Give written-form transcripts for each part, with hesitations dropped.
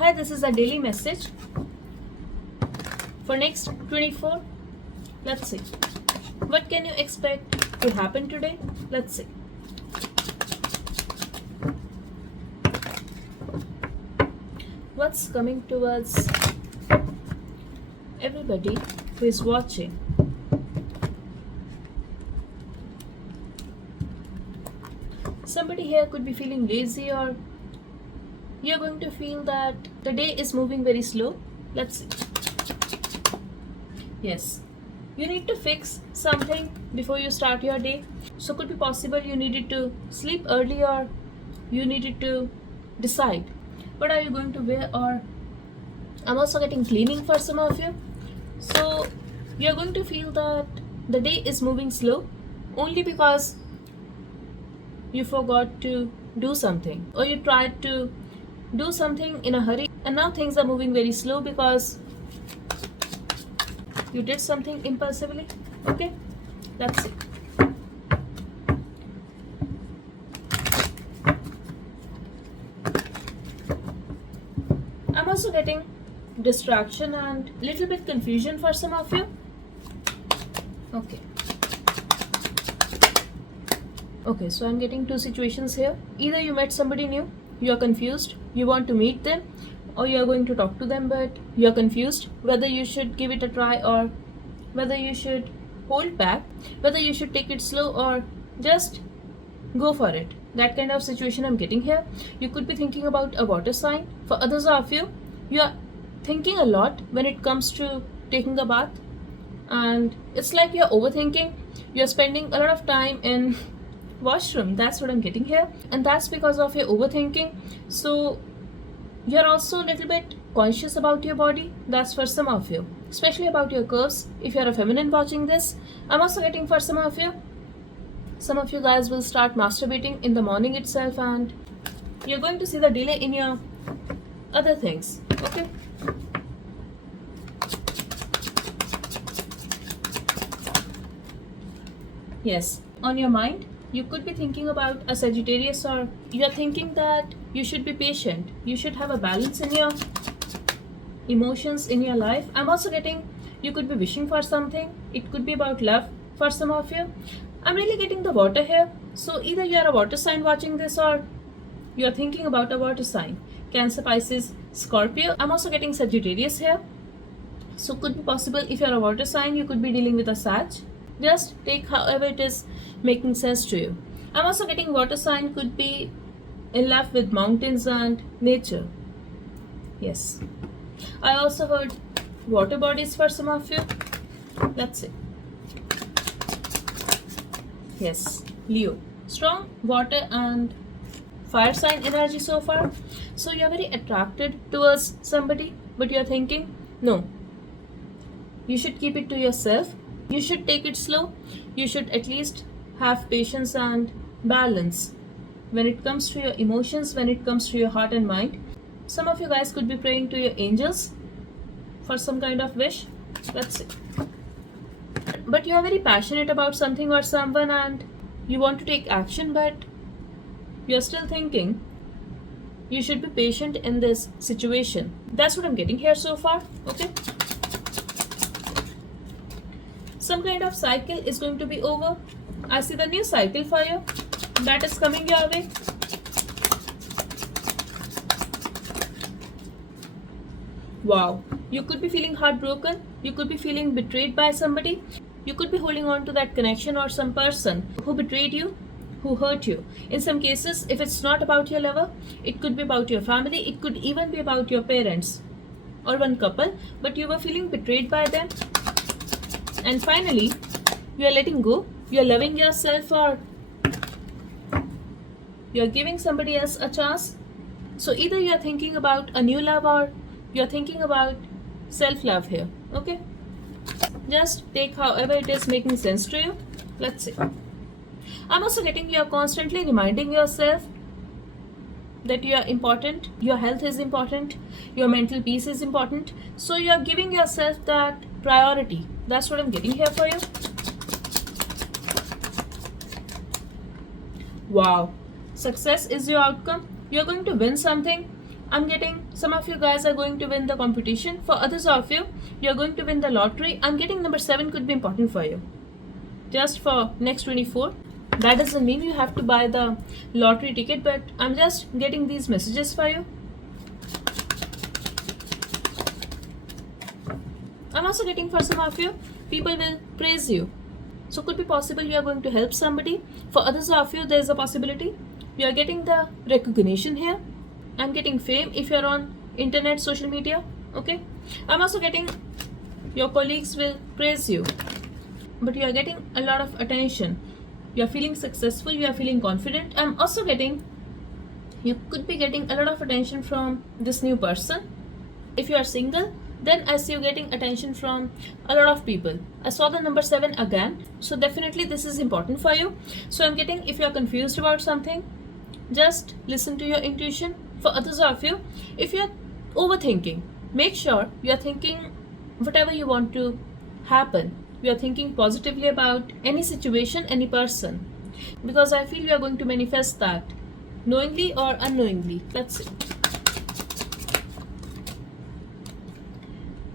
Hi, this is a daily message for next 24. Let's see. What can you expect to happen today? Let's see. What's coming towards everybody who is watching? Somebody here could be feeling lazy, or you're going to feel that the day is moving very slow. Let's see. Yes, you need to fix something before you start your day. So could be possible you needed to sleep early, or you needed to decide what are you going to wear, or I'm also getting cleaning for some of you. So you're going to feel that the day is moving slow only because you forgot to do something, or you tried to do something in a hurry, and now things are moving very slow because you did something impulsively. Okay, that's it. I'm also getting distraction and little bit confusion for some of you. Okay, so I'm getting two situations here. Either you met somebody new, you're confused, you want to meet them, or you're going to talk to them, but you're confused whether you should give it a try, or whether you should hold back, whether you should take it slow, or just go for it. That kind of situation I'm getting here. You could be thinking about a water sign. For others of you, you are thinking a lot when it comes to taking a bath, and it's like you're overthinking. You're spending a lot of time in washroom. That's what I'm getting here, and that's because of your overthinking. So you're also a little bit conscious about your body. That's for some of you, especially about your curves. If you're a feminine watching this, I'm also getting for some of you guys will start masturbating in the morning itself, and you're going to see the delay in your other things. Okay, yes, on your mind you could be thinking about a Sagittarius, or you're thinking that you should be patient, you should have a balance in your emotions in your life. I'm also getting you could be wishing for something. It could be about love for some of you. I'm really getting the water here. So either you're a water sign watching this, or you're thinking about a water sign. Cancer, Pisces, Scorpio. I'm also getting Sagittarius here. So could be possible if you're a water sign, you could be dealing with a Sag. Just take however it is making sense to you. I'm also getting water sign could be in love with mountains and nature. Yes. I also heard water bodies for some of you. Let's see. Yes, Leo. Strong water and fire sign energy so far. So you're very attracted towards somebody, but you're thinking, no, you should keep it to yourself. You should take it slow. You should at least have patience and balance when it comes to your emotions, when it comes to your heart and mind. Some of you guys could be praying to your angels for some kind of wish. Let's see. But you are very passionate about something or someone, and you want to take action, but you're still thinking you should be patient in this situation. That's what I'm getting here so far. Okay. Some kind of cycle is going to be over. I see the new cycle for you that is coming your way. Wow, you could be feeling heartbroken. You could be feeling betrayed by somebody. You could be holding on to that connection or some person who betrayed you, who hurt you. In some cases, if it's not about your lover, it could be about your family. It could even be about your parents or one couple, but you were feeling betrayed by them. And finally, you are letting go. You are loving yourself, or you are giving somebody else a chance. So either you are thinking about a new love, or you are thinking about self-love here. Okay, just take however it is making sense to you. Let's see. I'm also getting you are constantly reminding yourself that you are important, your health is important, your mental peace is important. So you are giving yourself that priority. That's what I'm getting here for you. Wow, success is your outcome. You're going to win something. I'm getting some of you guys are going to win the competition. For others of you, you're going to win the lottery. I'm getting number 7 could be important for you. Just for next 24. That doesn't mean you have to buy the lottery ticket, but I'm just getting these messages for you. I'm also getting for some of you, people will praise you. So could be possible you are going to help somebody. For others of you, there's a possibility you are getting the recognition here. I'm getting fame if you're on internet, social media. Okay. I'm also getting your colleagues will praise you. But you are getting a lot of attention. You are feeling successful. You are feeling confident. I'm also getting, you could be getting a lot of attention from this new person. If you are single, then I see you getting attention from a lot of people. I saw the number 7 again. So definitely this is important for you. So I'm getting, if you are confused about something, just listen to your intuition. For others of you, if you are overthinking, make sure you are thinking whatever you want to happen. You are thinking positively about any situation, any person. Because I feel you are going to manifest that, knowingly or unknowingly. Let's see.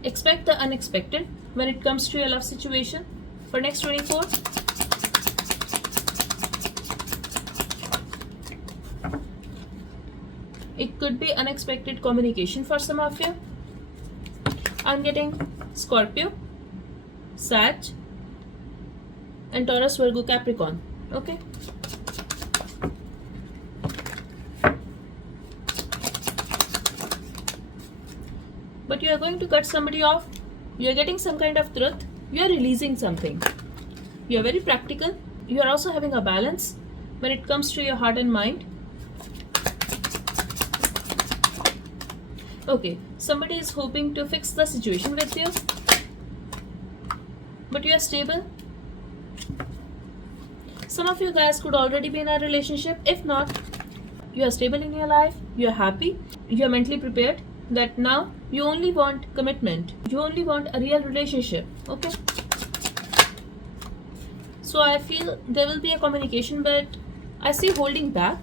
Expect the unexpected when it comes to your love situation. For next 24. It could be unexpected communication for some of you. I'm getting Scorpio, Sag, and Taurus, Virgo, Capricorn. Okay. But you are going to cut somebody off. You are getting some kind of truth. You are releasing something. You are very practical. You are also having a balance when it comes to your heart and mind. Okay, somebody is hoping to fix the situation with you. But you are stable. Some of you guys could already be in a relationship. If not, you are stable in your life. You are happy. You are mentally prepared that now you only want commitment. You only want a real relationship. Okay. So I feel there will be a communication, but I see holding back.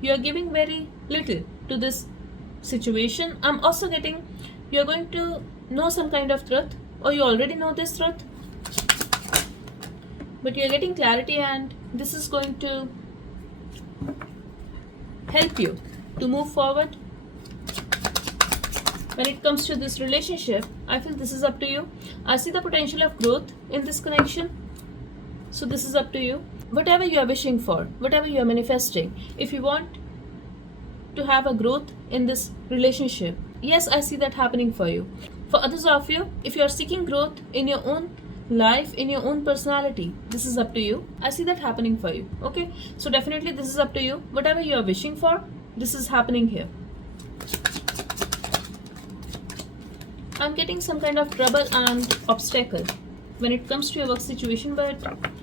You are giving very little to this situation. I'm also getting you are going to know some kind of truth, or you already know this truth, but you are getting clarity, and this is going to help you to move forward. When it comes to this relationship, I feel this is up to you. I see the potential of growth in this connection. So this is up to you. Whatever you are wishing for, whatever you are manifesting, if you want to have a growth in this relationship, yes, I see that happening for you. For others of you, if you are seeking growth in your own life, in your own personality, this is up to you. I see that happening for you. Okay, so definitely this is up to you. Whatever you are wishing for, this is happening here. I'm getting some kind of trouble and obstacle when it comes to your work situation, but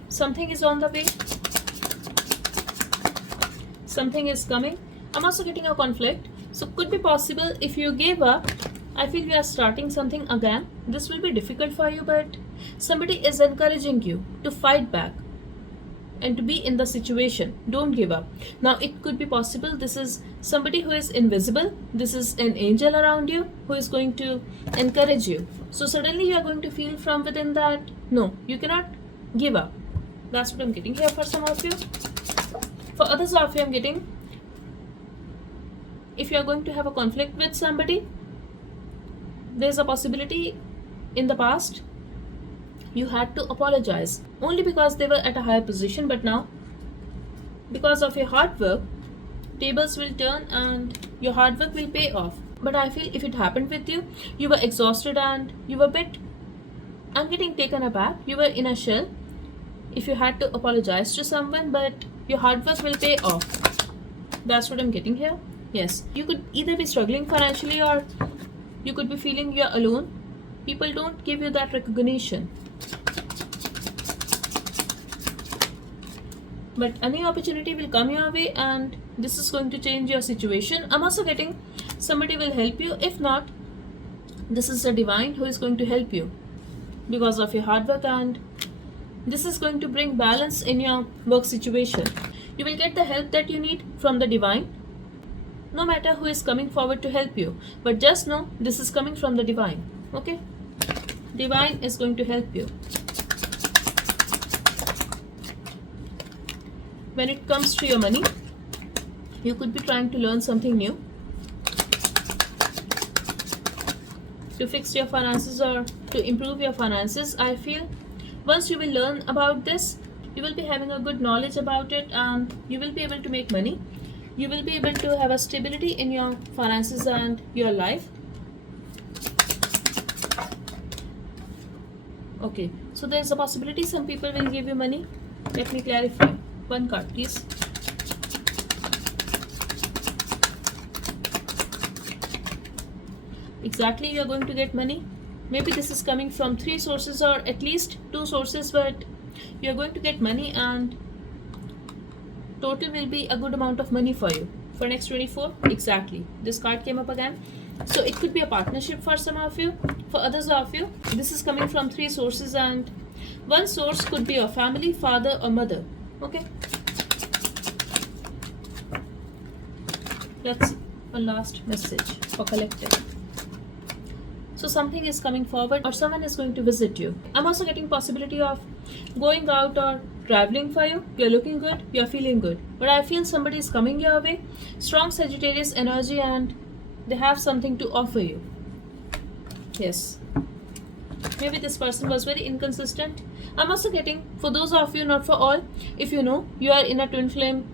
something is on the way. Something is coming. I'm also getting a conflict. So could be possible if you gave up, I feel you are starting something again. This will be difficult for you, but somebody is encouraging you to fight back and to be in the situation. Don't give up. Now it could be possible this is somebody who is invisible. This is an angel around you who is going to encourage you. So suddenly you are going to feel from within that no, you cannot give up. That's what I'm getting here for some of you. For others of you, I'm getting if you are going to have a conflict with somebody, there's a possibility in the past you had to apologize only because they were at a higher position, but now because of your hard work, tables will turn and your hard work will pay off. But I feel if it happened with you, you were exhausted and you were a bit, I'm getting taken aback, you were in a shell. If you had to apologize to someone, but your hard work will pay off. That's what I'm getting here. Yes, you could either be struggling financially or you could be feeling you're alone. People don't give you that recognition. But a new opportunity will come your way and this is going to change your situation. I'm also getting somebody will help you. If not, this is a divine who is going to help you because of your hard work, and this is going to bring balance in your work situation. You will get the help that you need from the divine. no matter who is coming forward to help you, but just know this is coming from the divine. Okay, divine is going to help you. When it comes to your money, you could be trying to learn something new to fix your finances or to improve your finances. I feel once you will learn about this, you will be having a good knowledge about it, and you will be able to make money. You will be able to have a stability in your finances and your life. Okay, so there is a possibility some people will give you money. Let me clarify. One card, please. Exactly, you are going to get money. Maybe this is coming from 3 sources or at least 2 sources, but you are going to get money, and total will be a good amount of money for you for next 24. Exactly, this card came up again. So it could be a partnership for some of you. For others of you, this is coming from 3 sources, and one source could be your family, father or mother. Okay, let's see a last message for collective. So something is coming forward, or someone is going to visit you. I'm also getting possibility of going out or traveling for you. You're looking good, you're feeling good, but I feel somebody is coming your way. Strong Sagittarius energy, and they have something to offer you. Yes, maybe this person was very inconsistent. I'm also getting, for those of you, not for all, if you know you are in a twin flame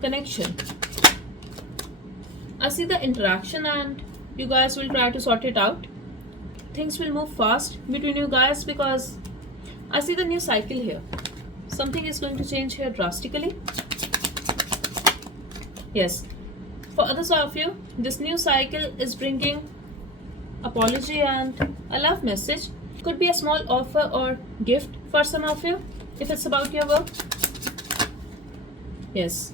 connection, I see the interaction and you guys will try to sort it out. Things will move fast between you guys because I see the new cycle here. Something is going to change here drastically. Yes, for others of you, this new cycle is bringing apology and a love message. Could be a small offer or gift for some of you if it's about your work. Yes,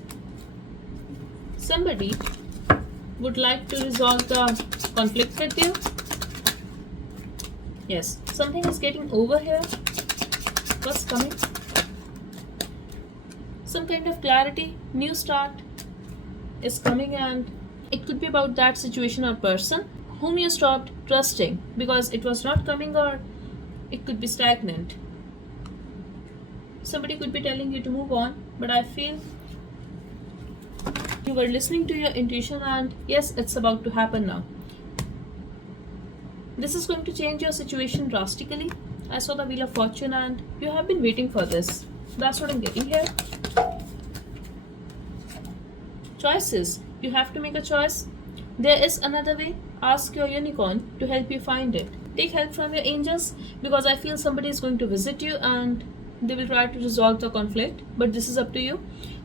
somebody would like to resolve the conflict with you. Yes, something is getting over here. What's coming? Some kind of clarity, new start is coming, and it could be about that situation or person whom you stopped trusting because it was not coming, or it could be stagnant. Somebody could be telling you to move on, but I feel you were listening to your intuition, and yes, it's about to happen now. This is going to change your situation drastically. I saw the Wheel of Fortune, and you have been waiting for this. That's what I'm getting here. Choices. You have to make a choice. There is another way. Ask your unicorn to help you find it. Take help from your angels, because I feel somebody is going to visit you and they will try to resolve the conflict, but this is up to you.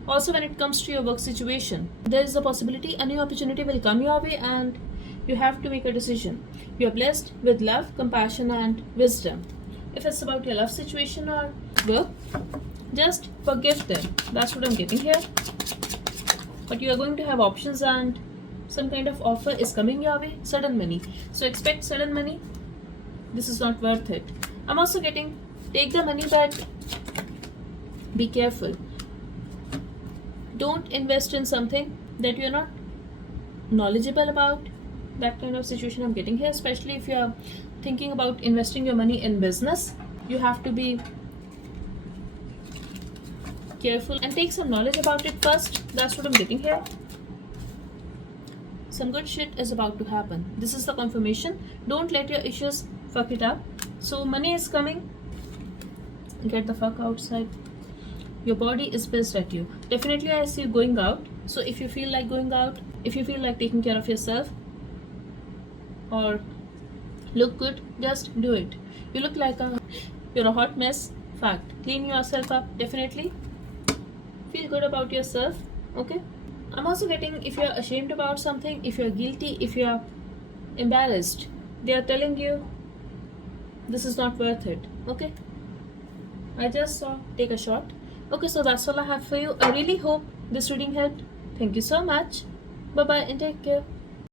Also, when it comes to your work situation, there is a possibility a new opportunity will come your way, and you have to make a decision. You are blessed with love, compassion and wisdom. If it's about your love situation or work, just forgive them. That's what I'm getting here. But you are going to have options, and some kind of offer is coming your way. Sudden money. So expect sudden money. This is not worth it. I'm also getting, take the money, but be careful. Don't invest in something that you're not knowledgeable about. That kind of situation I'm getting here, especially if you're thinking about investing your money in business. You have to be careful and take some knowledge about it first. That's what I'm getting here. Some good shit is about to happen. This is the confirmation. Don't let your issues fuck it up. So money is coming. Get the fuck outside. Your body is pissed at you. Definitely I see you going out. So if you feel like going out, if you feel like taking care of yourself or look good, just do it. You look like you're a hot mess. Fact. Clean yourself up. Definitely feel good about yourself. Okay. I'm also getting, if you're ashamed about something, if you're guilty, if you're embarrassed, they are telling you this is not worth it. Okay. I just saw take a shot. Okay, so that's all I have for you. I really hope this reading helped. Thank you so much. Bye bye and take care.